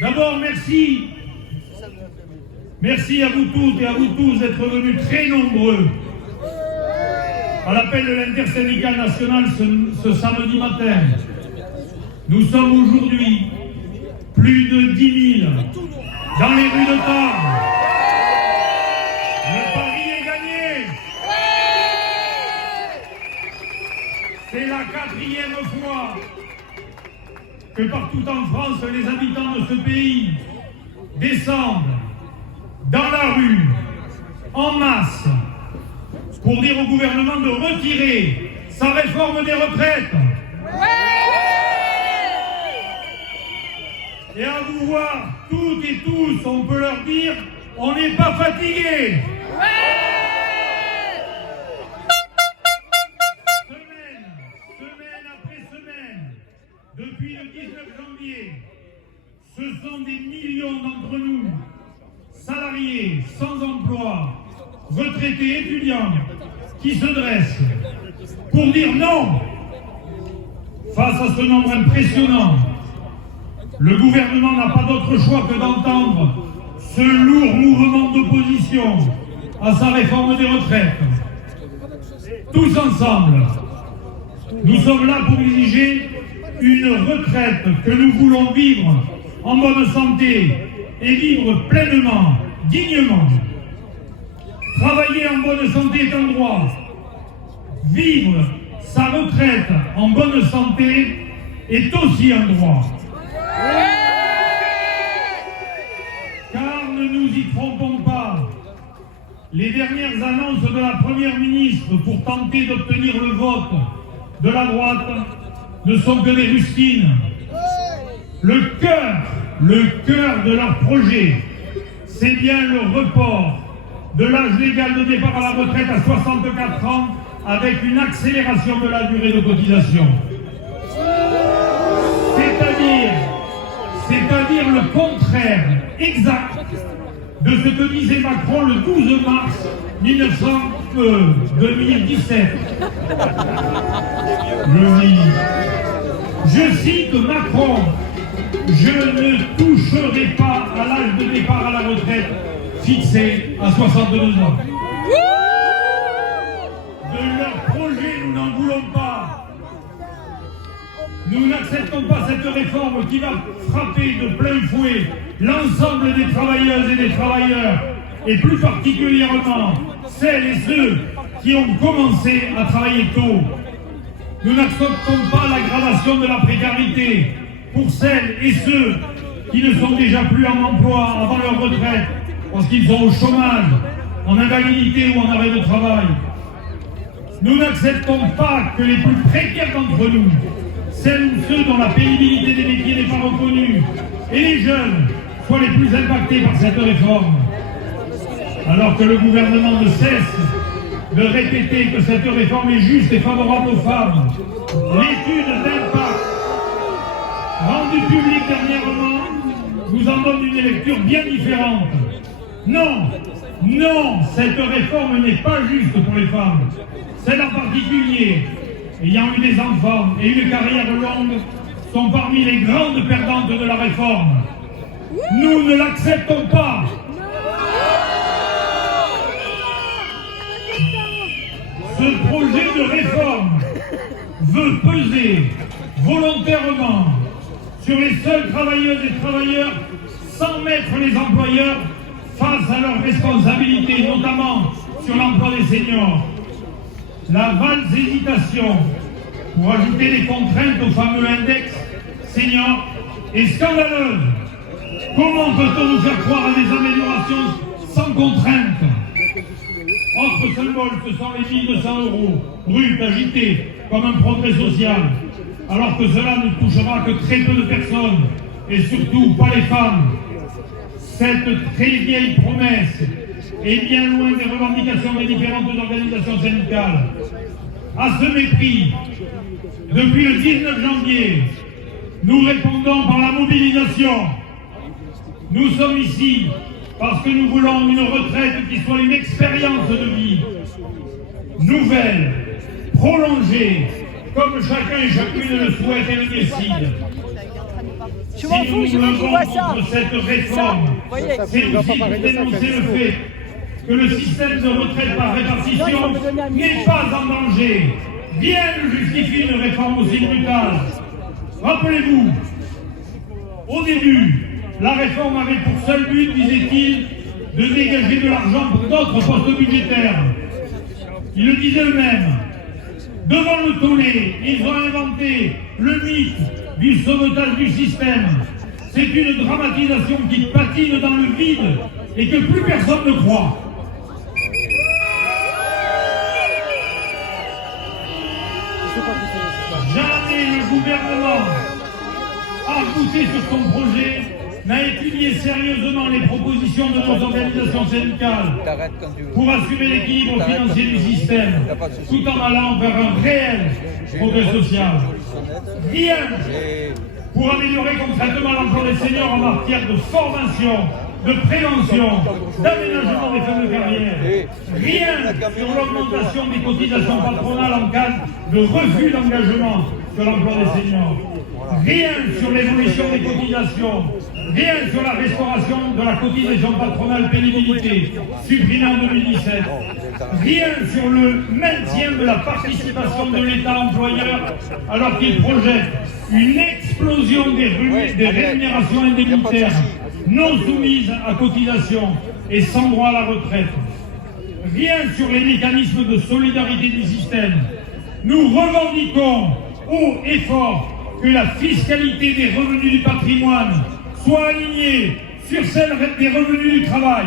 D'abord, merci. Merci à vous toutes et à vous tous d'être venus très nombreux à l'appel de l'intersyndicale nationale ce samedi matin. Nous sommes aujourd'hui plus de 10 000 dans les rues de Tarbes. Le pari est gagné. C'est la 4e fois que partout en France, les habitants de ce pays descendent dans la rue, en masse, pour dire au gouvernement de retirer sa réforme des retraites. Et à vous voir, toutes et tous, on peut leur dire, on n'est pas fatigués. Semaine après semaine, depuis le 19 janvier, ce sont des millions d'entre nous, salariés, sans emploi, retraités, étudiants, qui se dressent pour dire non. Face à ce nombre impressionnant, le gouvernement n'a pas d'autre choix que d'entendre ce lourd mouvement d'opposition à sa réforme des retraites. Tous ensemble, nous sommes là pour exiger une retraite que nous voulons vivre en bonne santé et vivre pleinement, dignement. Travailler en bonne santé est un droit. Vivre sa retraite en bonne santé est aussi un droit. Car ne nous y trompons pas, les dernières annonces de la Première ministre pour tenter d'obtenir le vote de la droite ne sont que des rustines. Le cœur de leur projet, c'est bien le report de l'âge légal de départ à la retraite à 64 ans avec une accélération de la durée de cotisation. C'est-à-dire le contraire exact de ce que disait Macron le 12 mars 2017. Je cite Macron: je ne toucherai pas à l'âge de départ à la retraite fixé à 62 ans. De leur projet, nous n'en voulons pas. Nous n'acceptons pas cette réforme qui va frapper de plein fouet l'ensemble des travailleuses et des travailleurs, et plus particulièrement celles et ceux qui ont commencé à travailler tôt. Nous n'acceptons pas l'aggravation de la précarité pour celles et ceux qui ne sont déjà plus en emploi avant leur retraite, parce qu'ils sont au chômage, en invalidité ou en arrêt de travail. Nous n'acceptons pas que les plus précaires d'entre nous, celles ou ceux dont la pénibilité des métiers n'est pas reconnue, et les jeunes soient les plus impactés par cette réforme. Alors que le gouvernement ne cesse de répéter que cette réforme est juste et favorable aux femmes, l'étude d'impact rendue publique dernièrement nous en donne une lecture bien différente. Non, cette réforme n'est pas juste pour les femmes. Celles en particulier ayant eu des enfants et une carrière longue sont parmi les grandes perdantes de la réforme. Nous ne l'acceptons pas. Ce projet de réforme veut peser volontairement sur les seules travailleuses et travailleurs sans mettre les employeurs face à leurs responsabilités, notamment sur l'emploi des seniors. La valse hésitation pour ajouter des contraintes au fameux index senior est scandaleuse. Comment peut-on nous faire croire à des améliorations sans contrainte? Autre symbole, ce sont les 1 200 € bruts agités comme un progrès social, alors que cela ne touchera que très peu de personnes, et surtout pas les femmes. Cette très vieille promesse est bien loin des revendications des différentes organisations syndicales. À ce mépris, depuis le 19 janvier, nous répondons par la mobilisation. Nous sommes ici parce que nous voulons une retraite qui soit une expérience de vie, nouvelle, prolongée, comme chacun et chacune le souhaite et le décide. Je m'en fous, je veux qu'ils voient ça. Cette réforme, c'est aussi pour dénoncer le fait que le système de retraite par répartition n'est pas en danger. Rien ne justifie une réforme aussi brutale. Rappelez-vous, au début, la réforme avait pour seul but, disait-il, de dégager de l'argent pour d'autres postes budgétaires. Ils le disaient eux-mêmes. Devant le tollé, ils ont inventé le mythe du sauvetage du système. C'est une dramatisation qui patine dans le vide et que plus personne ne croit. Jamais le gouvernement a poussé sur son projet, n'a étudié sérieusement les propositions de nos organisations syndicales pour assurer l'équilibre financier du système, tout en allant vers un réel progrès social. Rien pour améliorer concrètement l'emploi des seniors en matière de formation, de prévention, d'aménagement des fins de carrière. Rien sur l'augmentation des cotisations patronales en cas de refus d'engagement sur l'emploi des seniors. Rien sur l'évolution des cotisations. Rien sur la restauration de la cotisation patronale pénibilité, supprimée en 2017. Rien sur le maintien de la participation de l'État employeur alors qu'il projette une explosion des rémunérations indemnitaires non soumises à cotisation et sans droit à la retraite. Rien sur les mécanismes de solidarité du système. Nous revendiquons haut et fort que la fiscalité des revenus du patrimoine soit alignée sur celle des revenus du travail.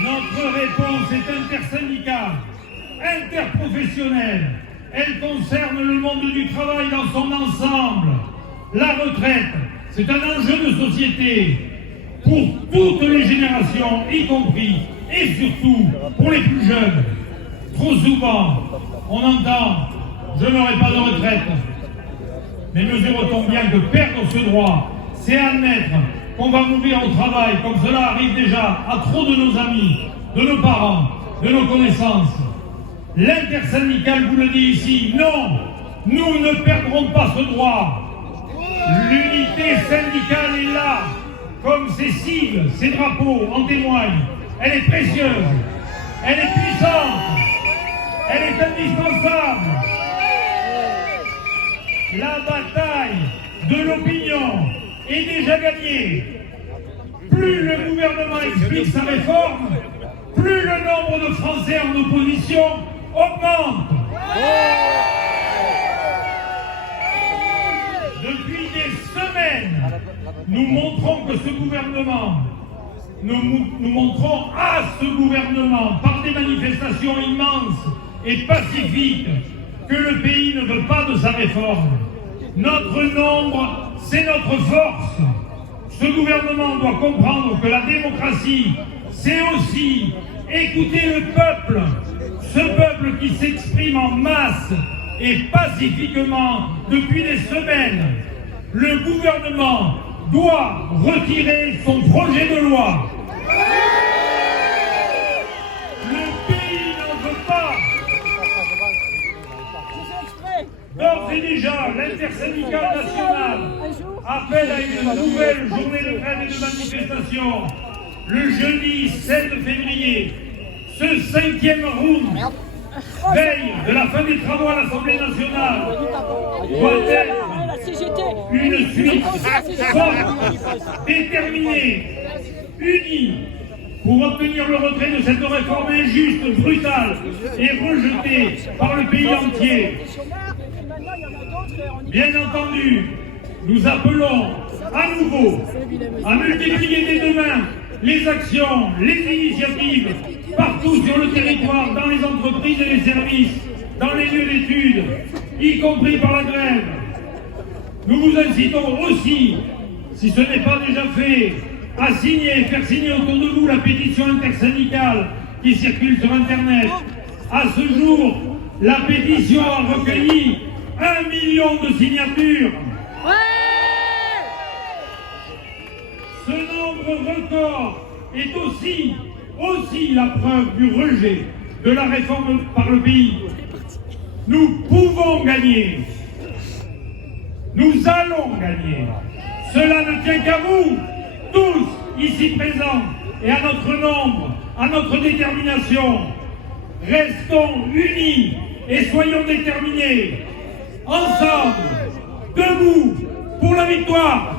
Notre réponse est intersyndicale, interprofessionnelle. Elle concerne le monde du travail dans son ensemble. La retraite, c'est un enjeu de société pour toutes les générations, y compris et surtout pour les plus jeunes. Trop souvent, on entend « je n'aurai pas de retraite ». Mais mesurons bien que perdre ce droit, c'est admettre qu'on va mourir au travail, comme cela arrive déjà à trop de nos amis, de nos parents, de nos connaissances. L'intersyndicale vous le dit ici, non, nous ne perdrons pas ce droit. L'unité syndicale est là, comme ses sigles, ses drapeaux en témoignent. Elle est précieuse, elle est puissante, elle est indispensable. La bataille de l'opinion est déjà gagnée. Plus le gouvernement explique sa réforme, plus le nombre de Français en opposition augmente. Depuis des semaines, nous montrons que ce gouvernement, nous montrons à ce gouvernement, par des manifestations immenses et pacifiques, que le pays ne veut pas de sa réforme. Notre nombre, c'est notre force. Ce gouvernement doit comprendre que la démocratie, c'est aussi écouter le peuple, ce peuple qui s'exprime en masse et pacifiquement depuis des semaines. Le gouvernement doit retirer son projet de loi. Le pays n'en veut pas. D'ores et déjà, l'intersyndicale nationale appelle à une nouvelle journée de grève et de manifestation le jeudi 7 février. Ce 5e round, veille de la fin des travaux à l'Assemblée nationale, doit être une suite forte, déterminée, unie, pour obtenir le retrait de cette réforme injuste, brutale et rejetée par le pays entier. Bien entendu, nous appelons à nouveau à multiplier dès demain les actions, les initiatives, partout sur le territoire, dans les entreprises et les services, dans les lieux d'études, y compris par la grève. Nous vous incitons aussi, si ce n'est pas déjà fait, à faire signer autour de vous la pétition intersyndicale qui circule sur Internet. À ce jour, la pétition a recueilli 1 million de signatures. Ce nombre record est aussi la preuve du rejet de la réforme par le pays. Nous pouvons gagner. Nous allons gagner. Cela ne tient qu'à vous, tous ici présents, et à notre nombre, à notre détermination. Restons unis et soyons déterminés. Ensemble, debout pour la victoire.